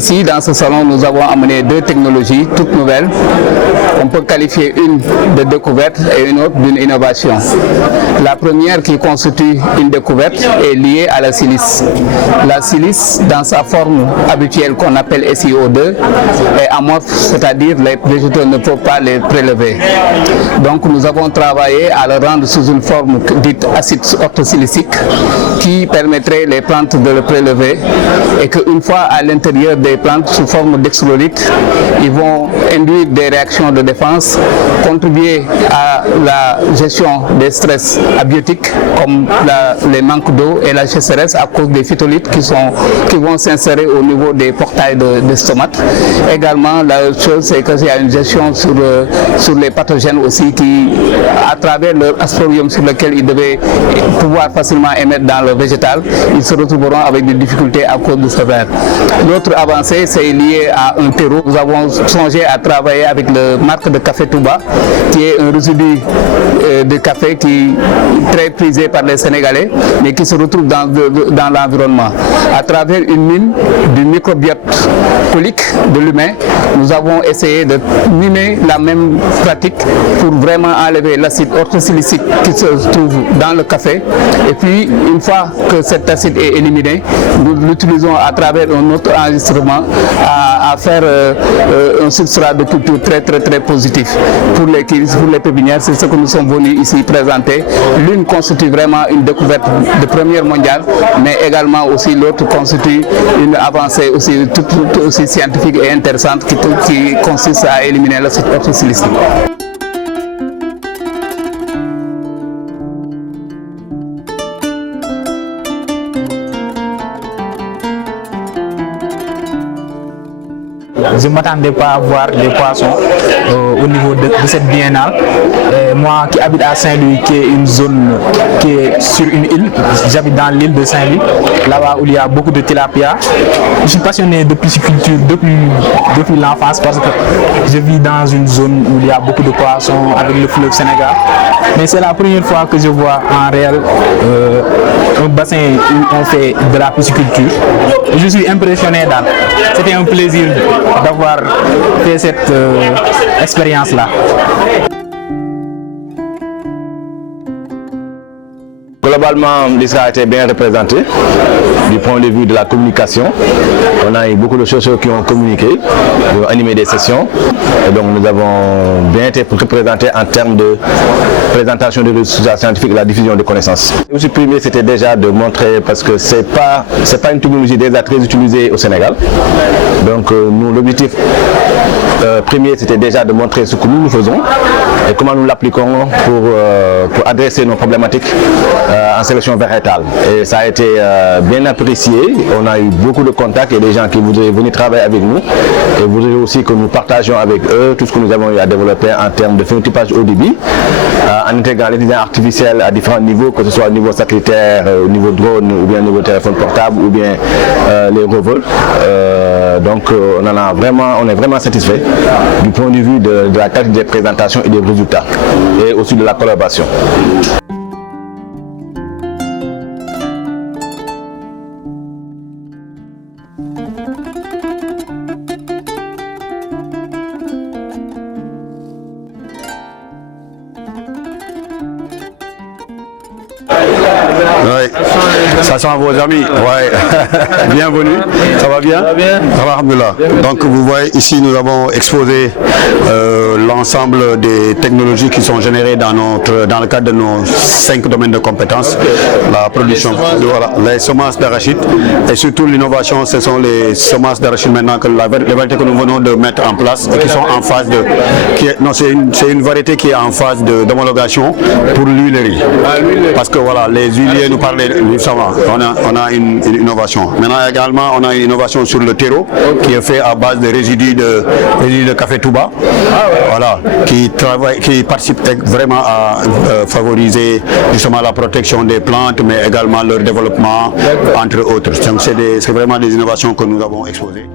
ici, dans ce salon, nous avons amené deux technologies toutes nouvelles. On peut qualifier une de découverte et une autre d'une innovation. La première, qui constitue une découverte, est liée à la silice. La silice, dans sa forme habituelle qu'on appelle SiO2, est amorphe, c'est-à-dire les végétaux ne peuvent pas les prélever. Donc nous avons travaillé à le rendre sous une forme dite acide orthosilicique qui permettrait les plantes de le prélever, et qu'une fois à l'intérieur des plantes sous forme d'exclolyte, ils vont induire des réactions de défense, contribuer à la gestion des stress abiotiques comme les manques d'eau et la sécheresse à cause des phytolytes qui vont s'insérer au niveau des portails de stomates. Également, la chose, c'est qu'il y a une gestion sur les pathogènes aussi qui, à travers leur aspergium sur lequel ils devaient pouvoir facilement émettre dans le végétal, ils se retrouveront avec des difficultés à cause de ce verre. L'autre avancée, c'est lié à un terreau. Nous avons songé à travailler avec la marque de café Touba, qui est un résidu de café qui est très prisé par les Sénégalais, mais qui se retrouve dans l'environnement. À travers une mine du microbiote colique de l'humain, nous avons essayé de mimer la même pratique pour vraiment enlever l'acide orthosilicique qui se trouve dans le café. Et puis, une fois que cet acide est éliminé, nous l'utilisons à travers un autre enregistrement à faire un substrat de culture très positif. Pour les pépinières, c'est ce que nous sommes venus ici présenter. L'une constitue vraiment une découverte de première mondiale, mais également aussi l'autre constitue une avancée aussi tout aussi scientifique et intéressante qui consiste à éliminer l'acide orthosilicique. Je ne m'attendais pas à voir des poissons au niveau de cette biennale. Moi qui habite à Saint-Louis, qui est une zone qui est sur une île, j'habite dans l'île de Saint-Louis, là-bas où il y a beaucoup de tilapia. Je suis passionné de pisciculture depuis l'enfance parce que je vis dans une zone où il y a beaucoup de poissons avec le fleuve Sénégal. Mais c'est la première fois que je vois en réel un bassin où on fait de la pisciculture. Je suis impressionné d'elle. C'était un plaisir d'avoir fait cette expérience-là. Globalement, l'ISRA a été bien représenté du point de vue de la communication. On a eu beaucoup de chercheurs qui ont communiqué, qui ont animé des sessions. Et donc nous avons bien été représentés en termes de présentation des résultats scientifiques et la diffusion de connaissances. Le premier, c'était déjà de montrer, parce que c'est pas une technologie déjà très utilisée au Sénégal. Donc nous, l'objectif premier, c'était déjà de montrer ce que nous faisons et comment nous l'appliquons pour adresser nos problématiques en sélection végétale. Et ça a été bien apprécié. On a eu beaucoup de contacts et des gens qui voudraient venir travailler avec nous et voudraient aussi que nous partagions avec eux tout ce que nous avons eu à développer en termes de phénotypage haut débit, en intégrant l'intelligence artificielle à différents niveaux, que ce soit au niveau satellitaire, au niveau drone, ou bien au niveau téléphone portable, ou bien les rovers. Donc on est vraiment satisfait du point de vue de la qualité des présentations et des résultats, et aussi de la collaboration. Oui, ça sent vos amis. Ouais. Bienvenue, ça va bien? Ça va bien. Alhamdulillah. Donc vous voyez ici nous avons exposé l'ensemble des technologies qui sont générées dans le cadre de nos 5 domaines de compétences. La production, voilà, les semences d'arachide et surtout l'innovation, ce sont les semences d'arachide maintenant que les variétés que nous venons de mettre en place et qui sont en phase de... c'est une variété qui est en phase d'homologation pour l'huilerie. Parce que voilà, les huiliers nous parlaient justement, on a une innovation. Maintenant également, on a une innovation sur le terreau qui est fait à base de résidus de café Touba, voilà, qui participe vraiment à favoriser justement la protection des plantes, mais également leur développement, entre autres. Donc c'est vraiment des innovations que nous avons exposées.